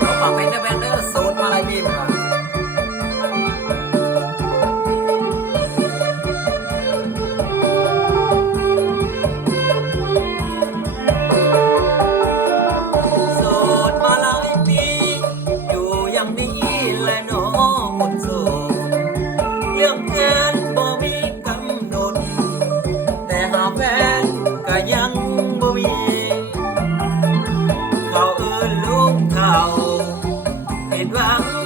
เอาฝากเพลงได้แบงเดอร์สูตรมาลายบีมครับโสดมาหลายปีอยู่อย่างนี้และน้อง ผิดหวังมา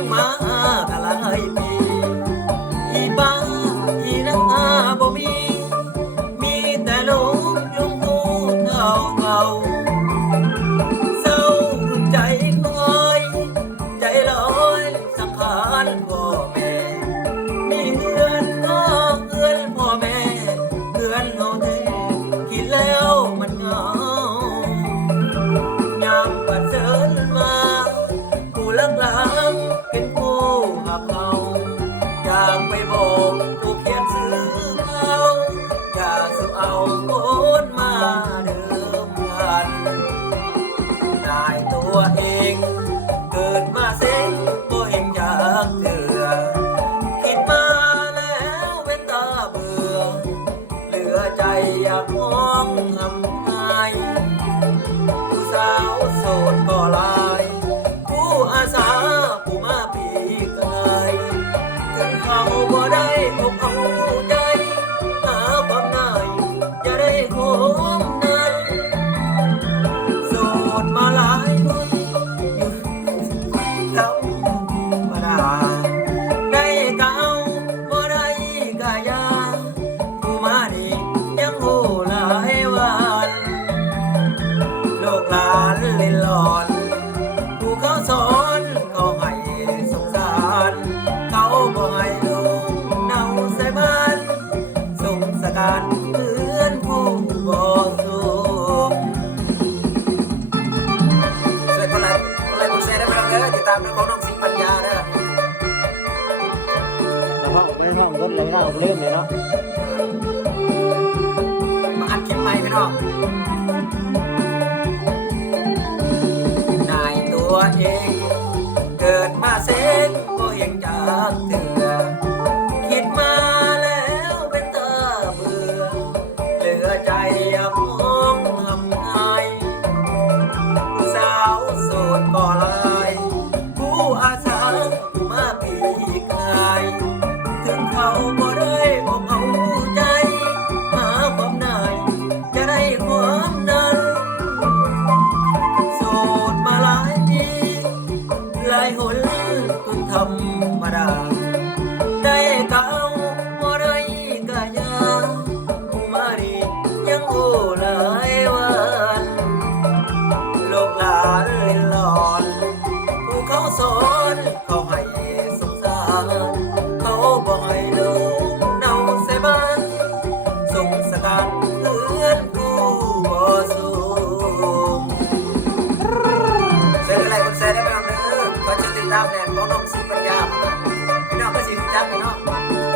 ตัวเอง เกิดมาเซ็งตัวเห็นอยากเถื่อคิดมาแล้วเป็นตาเบื่อเหลือใจอยากมองทำ ได้เก่าบ่ได้กะยาผู้มานี่ยังหูหลายวันโลกลานเล่นหลอนผู้เขาสอนก็ให้สงสารเขาบ่ให้ลูกเน่าใส่บ้านสงสการเพื่อนผู้บ่สูช่วยคนละคนละคนแชร์ได้ไหมครับเด้อติดตามเรื่องของน้อง รถไม่ต้องรถเลยนะเริ่มเลยเนาะมาอัดเข็มไม้พี่น้องนายตัวเอง เกิดมาเสาบ่ได้บอกเอาใจ หาความได้จะได้ความนั้นโสดมาหลายปีหลายหนจนธรรมดา ได้เก่าบ่ได้กะยาผู้มาดียังโอ้หลายวันโลกหลานเล่นหลอนผู้เขาสอนก็ สีปัญญาพี่น้องก็สีรู้จักบน้อง